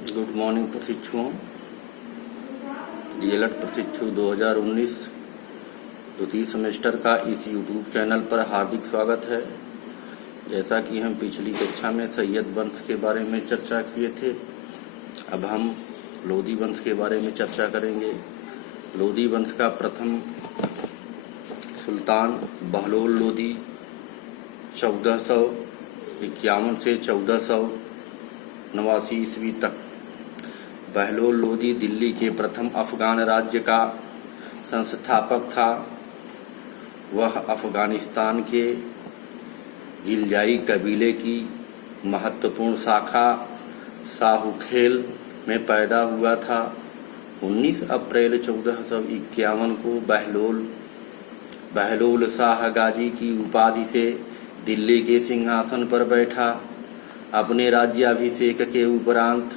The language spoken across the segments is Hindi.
गुड मॉर्निंग प्रशिक्षुओं। डीएलएड प्रशिक्षु 2019 द्वितीय सेमेस्टर का इस यूट्यूब चैनल पर हार्दिक स्वागत है। जैसा कि हम पिछली कक्षा में सैयद वंश के बारे में चर्चा किए थे, अब हम लोदी वंश के बारे में चर्चा करेंगे। लोदी वंश का प्रथम सुल्तान बहलोल लोदी 1451 से 1489 ईस्वी तक। बहलोल लोदी दिल्ली के प्रथम अफगान राज्य का संस्थापक था। वह अफगानिस्तान के गिलजाई कबीले की महत्वपूर्ण शाखा साहुखेल में पैदा हुआ था। 19 अप्रैल 1451 को बहलोल शाह गाजी की उपाधि से दिल्ली के सिंहासन पर बैठा। अपने राज्याभिषेक के उपरांत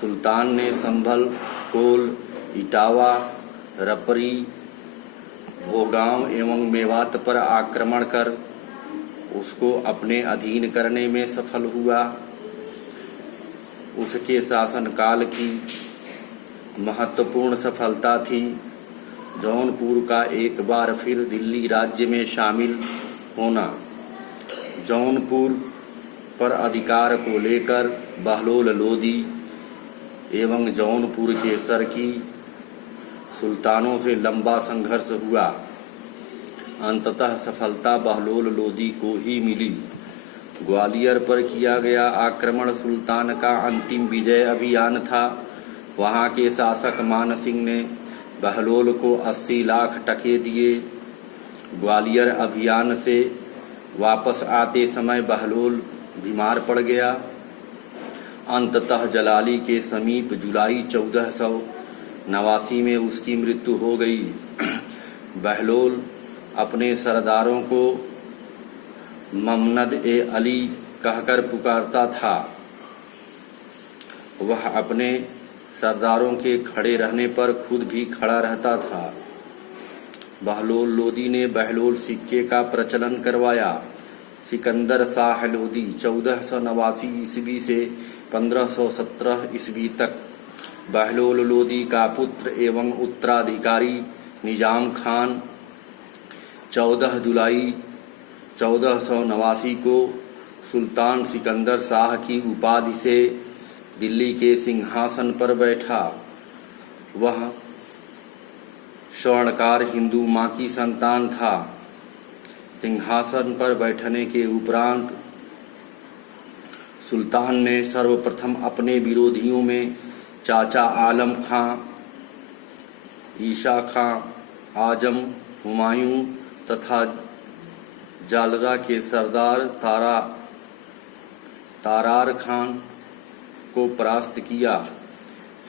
सुल्तान ने संभल, कोल, इटावा, रपरी, भोगांव एवं मेवात पर आक्रमण कर उसको अपने अधीन करने में सफल हुआ। उसके शासनकाल की महत्वपूर्ण सफलता थी जौनपुर का एक बार फिर दिल्ली राज्य में शामिल होना। जौनपुर पर अधिकार को लेकर बहलोल लोदी एवं जौनपुर के सरकी सुल्तानों से लंबा संघर्ष हुआ। अंततः सफलता बहलोल लोदी को ही मिली। ग्वालियर पर किया गया आक्रमण सुल्तान का अंतिम विजय अभियान था। वहां के शासक मान सिंह ने बहलोल को 80 लाख टके दिए। ग्वालियर अभियान से वापस आते समय बहलोल बीमार पड़ गया। अंततः जलाली के समीप जुलाई 1489 में उसकी मृत्यु हो गई। बहलोल अपने सरदारों को ममनद ए अली कहकर पुकारता था। वह अपने सरदारों के खड़े रहने पर खुद भी खड़ा रहता था। बहलोल लोदी ने बहलोल सिक्के का प्रचलन करवाया। सिकंदर शाह लोदी 1489 ईस्वी से 1517 ईस्वी तक बहलोल लोदी का पुत्र एवं उत्तराधिकारी निजाम खान 14 जुलाई 1489 को सुल्तान सिकंदर शाह की उपाधि से दिल्ली के सिंहासन पर बैठा। वह स्वर्णकार हिंदू मां की संतान था। सिंहासन पर बैठने के उपरांत सुल्तान ने सर्वप्रथम अपने विरोधियों में चाचा आलम खां, ईशा खां, आजम, हुमायूं तथा जालरा के सरदार तारार खान को परास्त किया।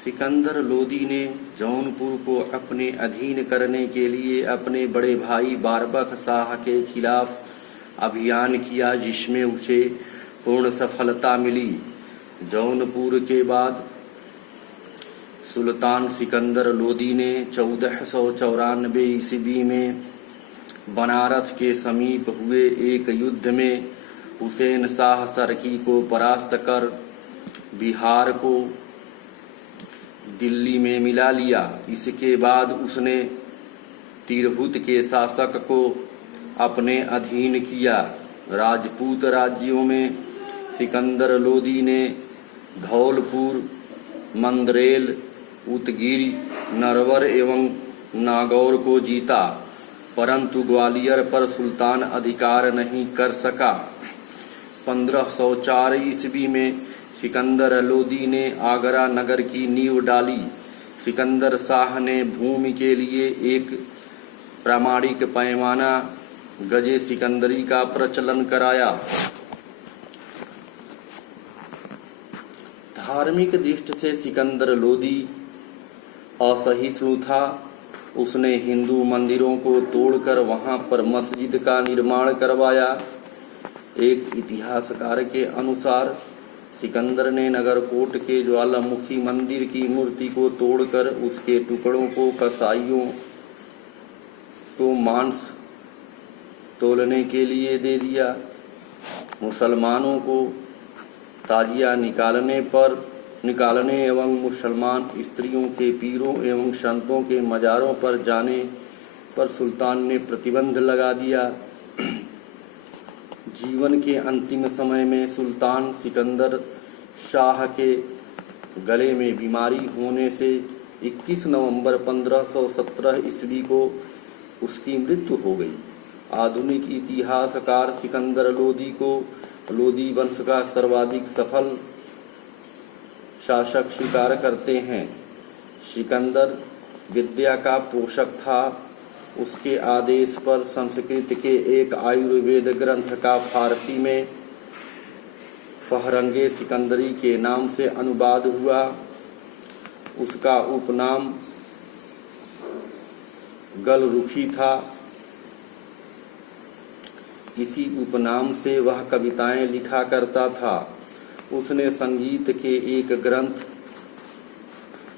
सिकंदर लोदी ने जौनपुर को अपने अधीन करने के लिए अपने बड़े भाई बारबख शाह के खिलाफ अभियान किया, जिसमें उसे पूर्ण सफलता मिली। जौनपुर के बाद सुल्तान सिकंदर लोदी ने 1494 ईस्वी में बनारस के समीप हुए एक युद्ध में हुसैन शाह सरकी को परास्त कर बिहार को दिल्ली में मिला लिया। इसके बाद उसने तिरहुत के शासक को अपने अधीन किया। राजपूत राज्यों में सिकंदर लोदी ने धौलपुर, मंदरेल, उदगिरी, नरवर एवं नागौर को जीता, परंतु ग्वालियर पर सुल्तान अधिकार नहीं कर सका। 1504 ईस्वी में सिकंदर लोदी ने आगरा नगर की नींव डाली। सिकंदर शाह ने भूमि के लिए एक प्रामाणिक पैमाना गजे सिकंदरी का प्रचलन कराया। धार्मिक दृष्टि से सिकंदर लोदी असहिष्णु था। उसने हिंदू मंदिरों को तोड़कर वहां पर मस्जिद का निर्माण करवाया। एक इतिहासकार के अनुसार सिकंदर ने नगरकोट के ज्वालामुखी मंदिर की मूर्ति को तोड़कर उसके टुकड़ों को कसाईयों को मांस तोलने के लिए दे दिया। मुसलमानों को ताजिया निकालने पर निकालने एवं मुसलमान स्त्रियों के पीरों एवं संतों के मज़ारों पर जाने पर सुल्तान ने प्रतिबंध लगा दिया। जीवन के अंतिम समय में सुल्तान सिकंदर शाह के गले में बीमारी होने से 21 नवंबर 1517 ईस्वी को उसकी मृत्यु हो गई। आधुनिक इतिहासकार सिकंदर लोदी को लोदी वंश का सर्वाधिक सफल शासक स्वीकार करते हैं। सिकंदर विद्या का पोषक था। उसके आदेश पर संस्कृत के एक आयुर्वेद ग्रंथ का फारसी में फहरंगे सिकंदरी के नाम से अनुवाद हुआ। उसका उपनाम गलरुखी था। इसी उपनाम से वह कविताएं लिखा करता था। उसने संगीत के एक ग्रंथ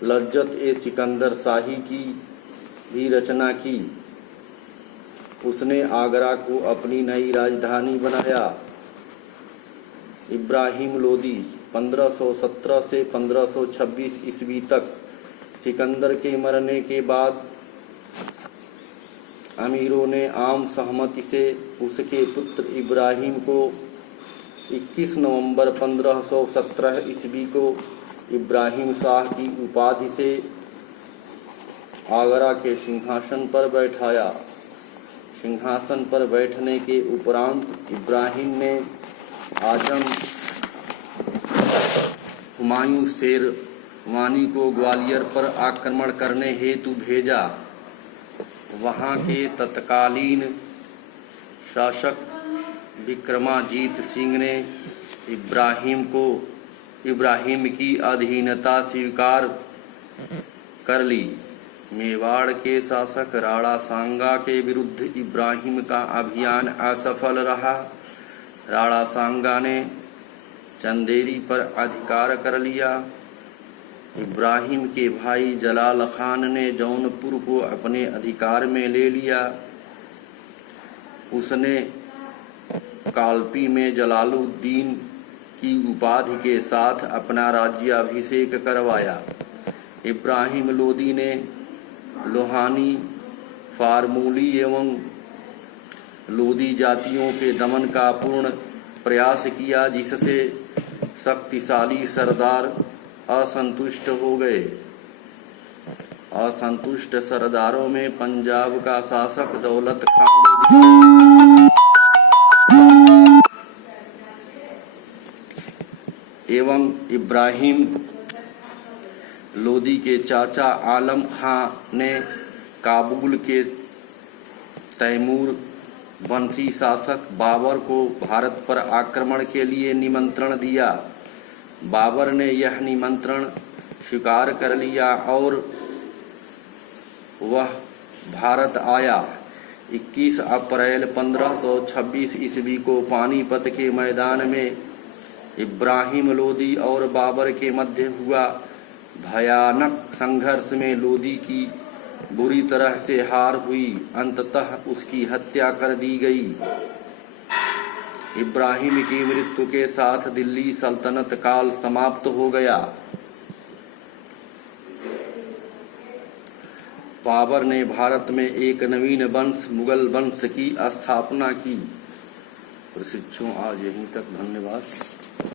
लज्जत ए सिकंदर शाही की भी रचना की। उसने आगरा को अपनी नई राजधानी बनाया। इब्राहिम लोदी 1517 से 1526 ईस्वी तक सिकंदर के मरने के बाद अमीरों ने आम सहमति से उसके पुत्र इब्राहिम को 21 नवंबर 1517 ईस्वी को इब्राहिम शाह की उपाधि से आगरा के सिंहासन पर बैठाया। सिंहासन पर बैठने के उपरांत इब्राहिम ने आजम हुमायूं शेरवानी को ग्वालियर पर आक्रमण करने हेतु भेजा। वहां के तत्कालीन शासक विक्रमाजीत सिंह ने इब्राहिम की अधीनता स्वीकार कर ली। मेवाड़ के शासक राणा सांगा के विरुद्ध इब्राहिम का अभियान असफल रहा। राणा सांगा ने चंदेरी पर अधिकार कर लिया। इब्राहिम के भाई जलाल खान ने जौनपुर को अपने अधिकार में ले लिया। उसने कालपी में जलालुद्दीन की उपाधि के साथ अपना राज्याभिषेक करवाया। इब्राहिम लोदी ने लोहानी, फारमूली एवं लोदी जातियों के दमन का पूर्ण प्रयास किया, जिससे शक्तिशाली सरदार असंतुष्ट हो गए। असंतुष्ट सरदारों में पंजाब का शासक दौलत खान लोदी एवं इब्राहिम लोदी के चाचा आलम खां ने काबुल के तैमूर वंशी शासक बाबर को भारत पर आक्रमण के लिए निमंत्रण दिया। बाबर ने यह निमंत्रण स्वीकार कर लिया और वह भारत आया। 21 अप्रैल 1526 ईस्वी को पानीपत के मैदान में इब्राहिम लोदी और बाबर के मध्य हुआ भयानक संघर्ष में लोदी की बुरी तरह से हार हुई। अंततः उसकी हत्या कर दी गई। इब्राहिम की मृत्यु के साथ दिल्ली सल्तनत काल समाप्त हो गया। बाबर ने भारत में एक नवीन वंश मुगल वंश की स्थापना की। प्रशिक्षु आज यहीं तक। धन्यवाद।